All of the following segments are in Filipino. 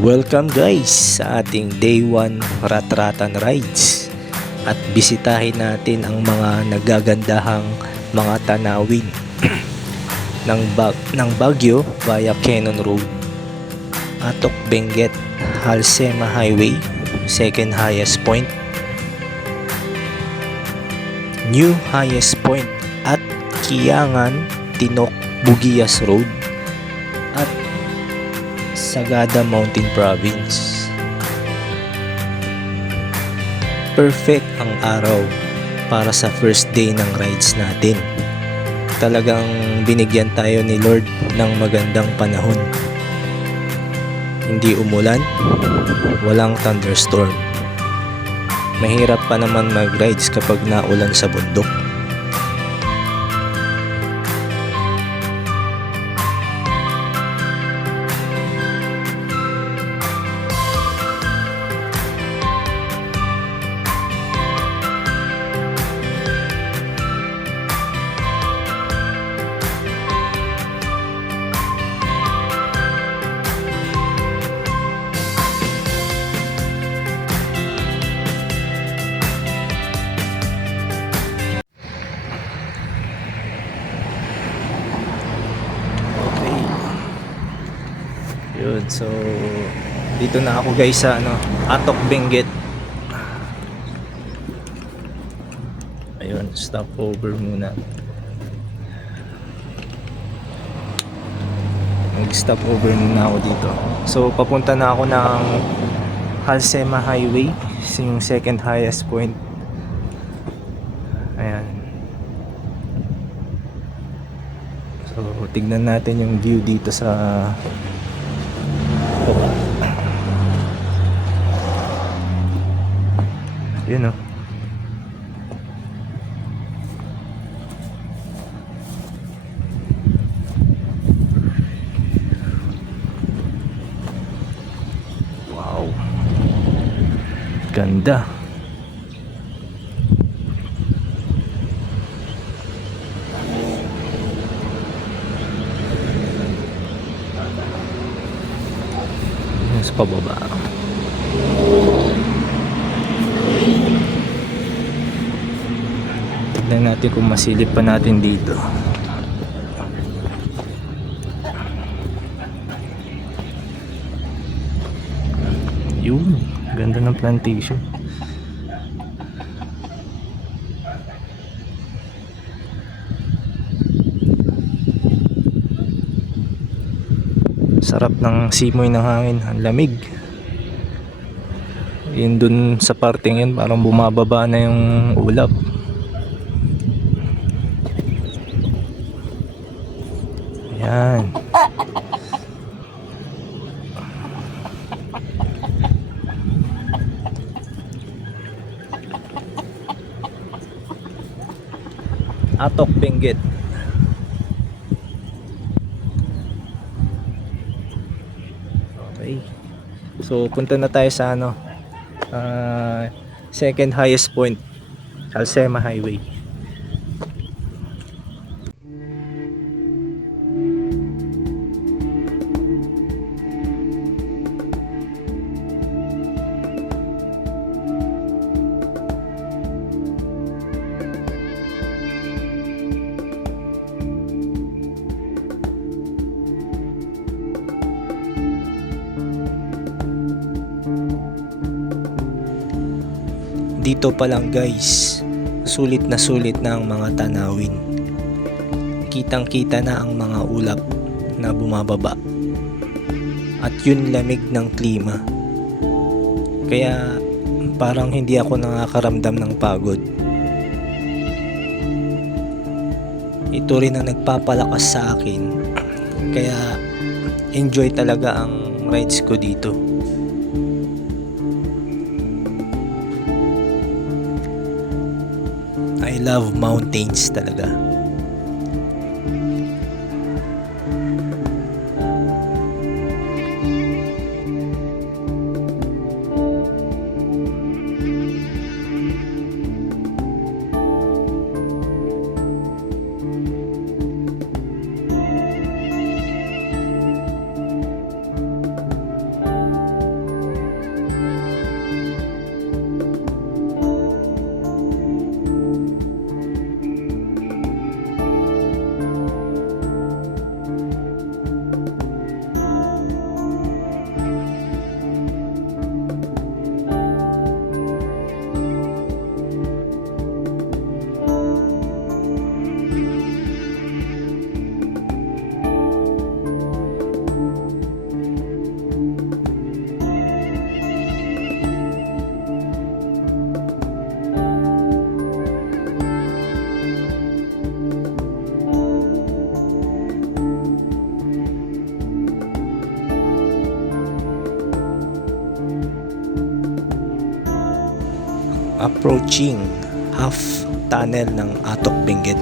Welcome guys sa ating day 1 Ratratan Rides at bisitahin natin ang mga nagagandahang mga tanawin ng Baguio via Cannon Road, Atok Benguet, Halsema Highway, second highest point, new highest point at Kiangan, Tinok, Bugias Road at Sagada Mountain Province. Perfect ang araw para sa first day ng rides natin. Talagang binigyan tayo ni Lord ng magandang panahon. Hindi umulan, walang thunderstorm. Mahirap pa naman mag-rides kapag naulan sa bundok. Yun, so dito na ako guys sa Atok Benguet. Ayun, stop over muna. Mag-stop over muna ako dito. So papunta na ako ng Halsema Highway, yung second highest point. Ayan. So tignan natin yung view dito sa yun o. Wow, ganda. Sa pababa. Tignan natin kung masilip pa natin dito. Yun, ganda ng plantation. Sarap ng simoy ng hangin, ang lamig. Yun dun sa parting yun, parang bumababa na yung ulap. Ayan. Atok Benguet. Okay. So punta na tayo sa second highest point, Halsema Highway. Dito pa lang guys, sulit na ang mga tanawin. Kitang kita na ang mga ulap na bumababa. At yun lamig ng klima. Kaya parang hindi ako nakakaramdam ng pagod. Ito rin ang nagpapalakas sa akin. Kaya enjoy talaga ang rides ko dito. I love mountains talaga. approaching half tunnel ng Atok Benguet.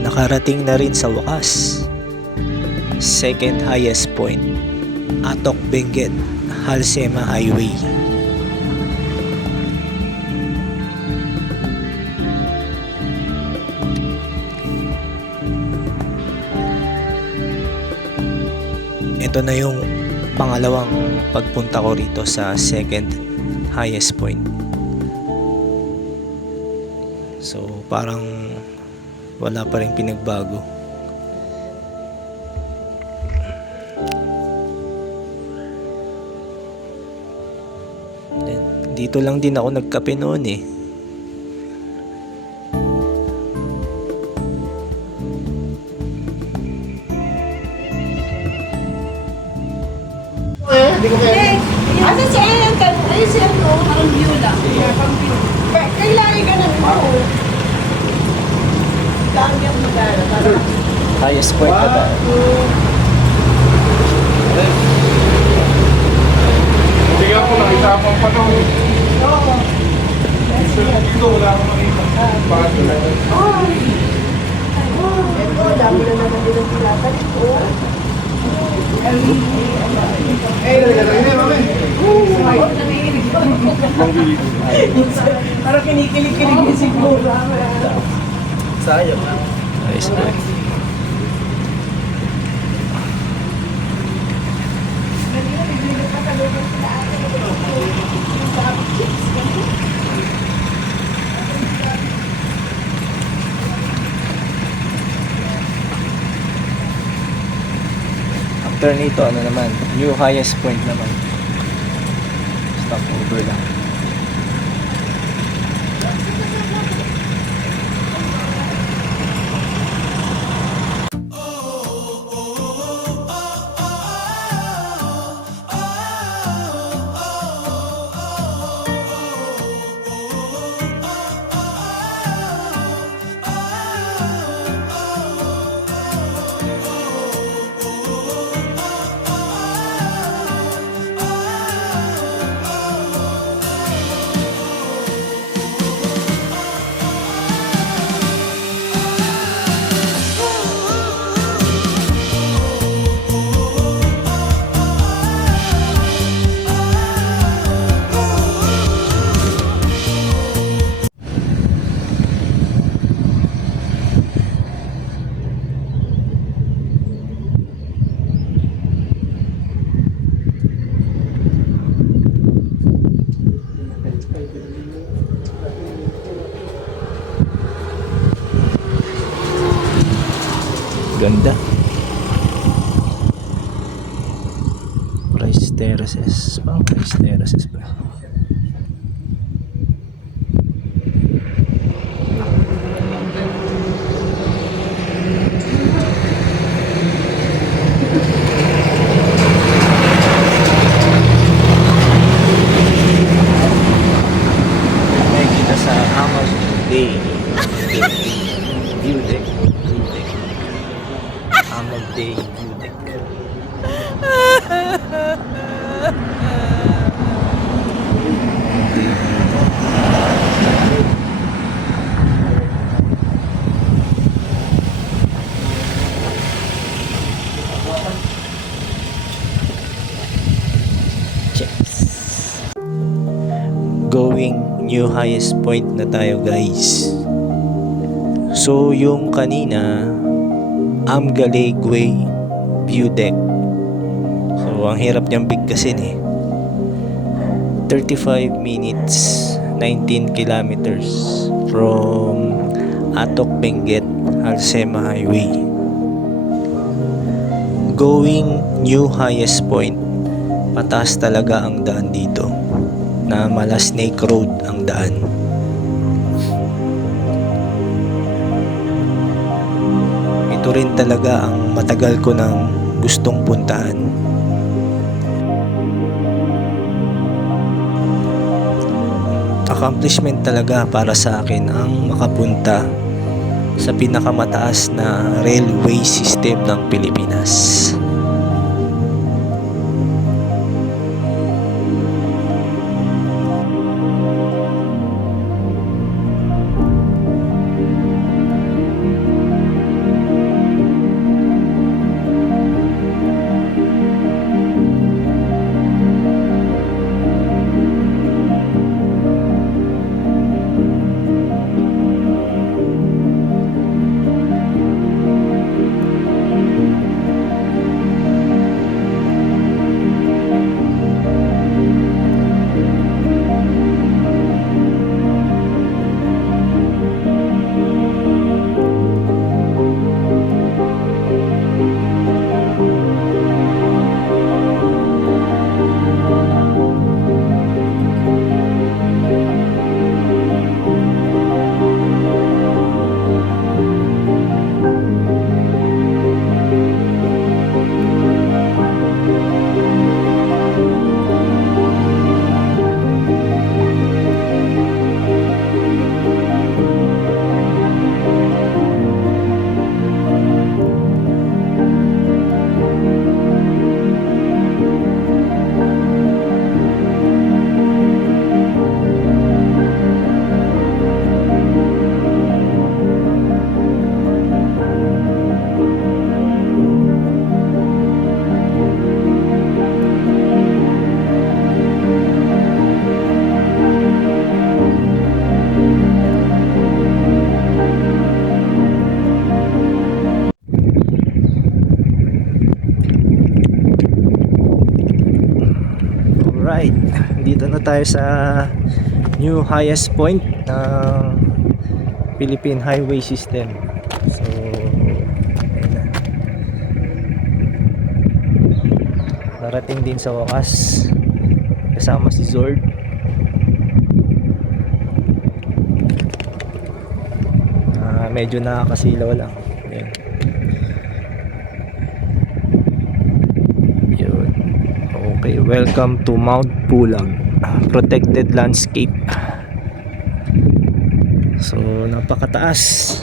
Nakarating na rin sa wakas. Second highest point, Atok Benguet, Halsema Highway. Ito na yung pangalawang pagpunta ko rito sa second highest point. So parang wala pa rin pinagbago. Dito lang din ako nagkape noon eh. Asa si Ayan ka? Ay, si ano? Parang view lang. Kailangan ka ng mo. Dami ang magana. Highest point na ba? Hindi ako nakita mo pa nung dito wala akong makita. Bakit na? Ito, dami na naman din ang tinatalit ko. Parang kinikilig-kilig niya siguro. Sayang na. Highest point. After nito, ano naman, new highest point naman. Stop over lang. Ganda. Rice terraces. Parang rice terraces ba? May kita sa Amag Day View Deck. Amag Day View Deck. Going new highest point na tayo guys. So yung kanina Amgalegway View Deck. So ang hirap niyang bigkasin eh. 35 minutes 19 kilometers from Atok Benguet Halsema Highway. Going new highest point. Pataas talaga ang daan dito. Na mala Snake Road ang daan. Ito rin talaga ang matagal ko nang gustong puntahan. accomplishment talaga para sa akin ang makapunta sa pinakamataas na railway system ng Pilipinas. Alright, dito na tayo sa new highest point ng Philippine Highway System. So, ayun na. Narating din sa wakas kasama si Zord. Medyo nakakasilaw lang. Ayun. Yun. Okay, welcome to Mount Pulag, protected landscape. So, napakataas.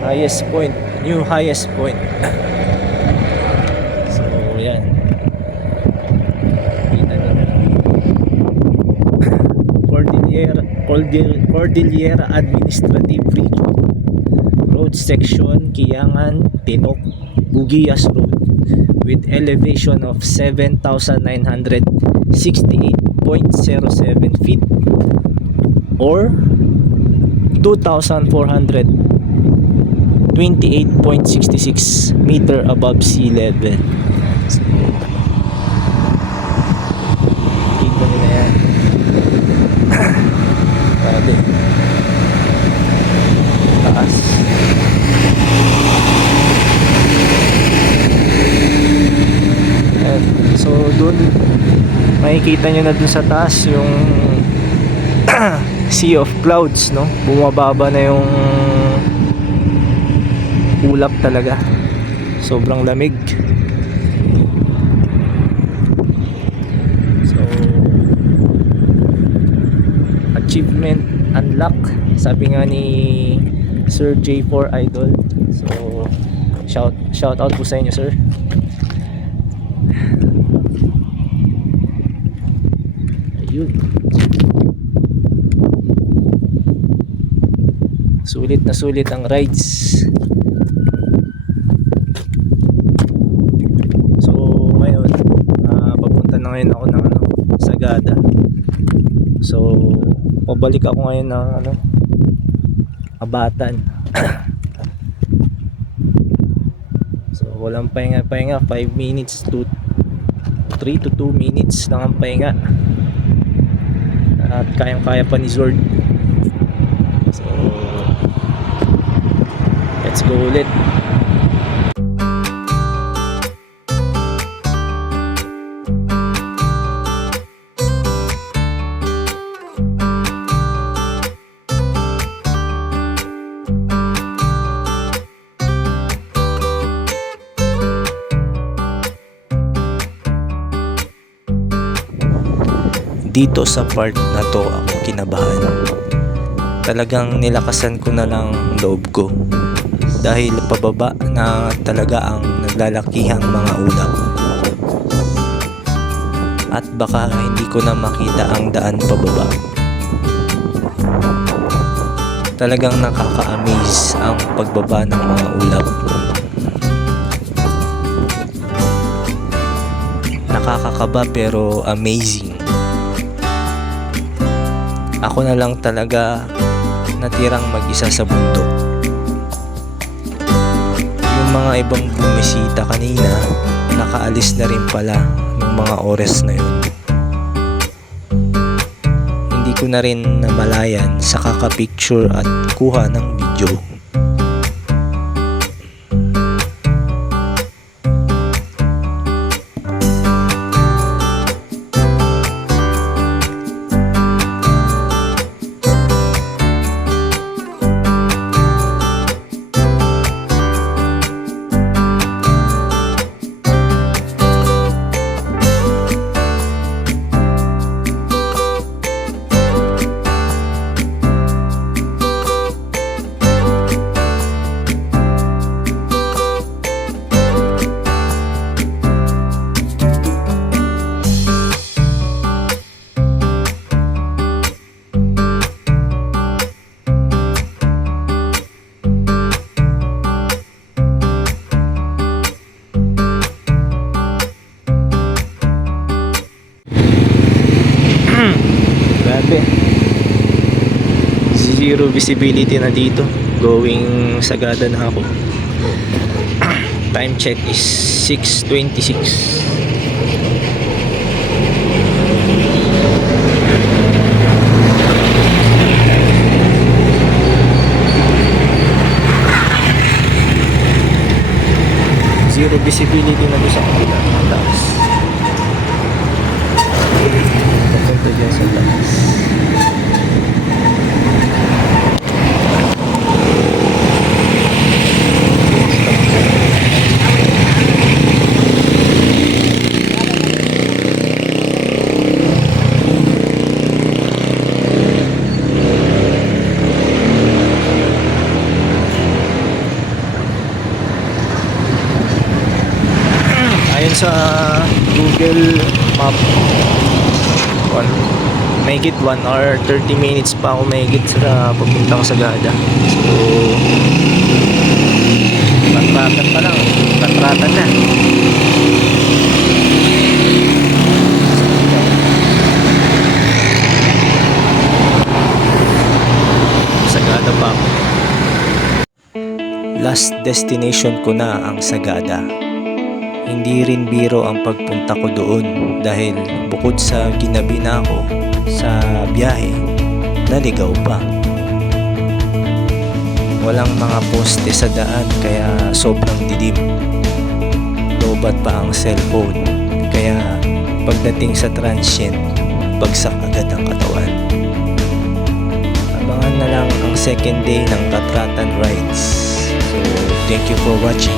Highest point, new highest point. So, yan. Kita nyo na. Cordillera Administrative Region. Road section Kiangan, Tinok, Bugias Road with elevation of 7,968.07 feet or 2,428.66 meter above sea level. So, kita nyo na yan. Grabe. Taas. So dun makikita nyo na dun sa taas yung sea of clouds, no? Bumababa na yung ulap talaga. Sobrang lamig. So achievement unlock, sabi nga ni Sir J4 Idol. So shout out po sa inyo, sir. Ayun. Sulit na sulit ang rides. So ngayon papunta na ngayon ako ng Sagada. So pabalik ako ngayon ng Abatan. So walang pahinga 5 minutes to 3 to 2 minutes lang ang pahinga. At kayang-kaya pa ni Zord. So let's go ulit. dito sa part na to ako kinabahan. Talagang nilakasan ko na lang loob ko dahil pababa na talaga ang naglalakihang mga ulap. At baka hindi ko na makita ang daan pababa. Talagang nakaka-amaze ang pagbaba ng mga ulap. Nakakakaba pero amazing. Ako na lang talaga natirang mag-isa sa bundok. Yung mga ibang bumisita kanina, nakaalis na rin pala ng mga oras na yun. Hindi ko na rin namalayan sa kakapicture at kuha ng video. Grabe. Zero visibility na dito. Going Sagada na ako. Time check is 6:26. Zero visibility na doon sa kabila ng taas. Papunta dyan sa taas. Ayon sa Google Map, mahigit 1 hour 30 minutes pa ako mahigit sa papunta ko sa Sagada. So patratan pa lang, patratan na. Sagada pa ako. Last destination ko na ang Sagada. Hindi rin biro ang pagpunta ko doon dahil bukod sa ginabi na ako sa biyahe, naligaw pa. Walang mga poste sa daan kaya sobrang dilim. Lobat pa ang cellphone kaya pagdating sa transient, bagsak agad ang katawan. Abangan na lang ang second day ng Katratan Rides. So, thank you for watching.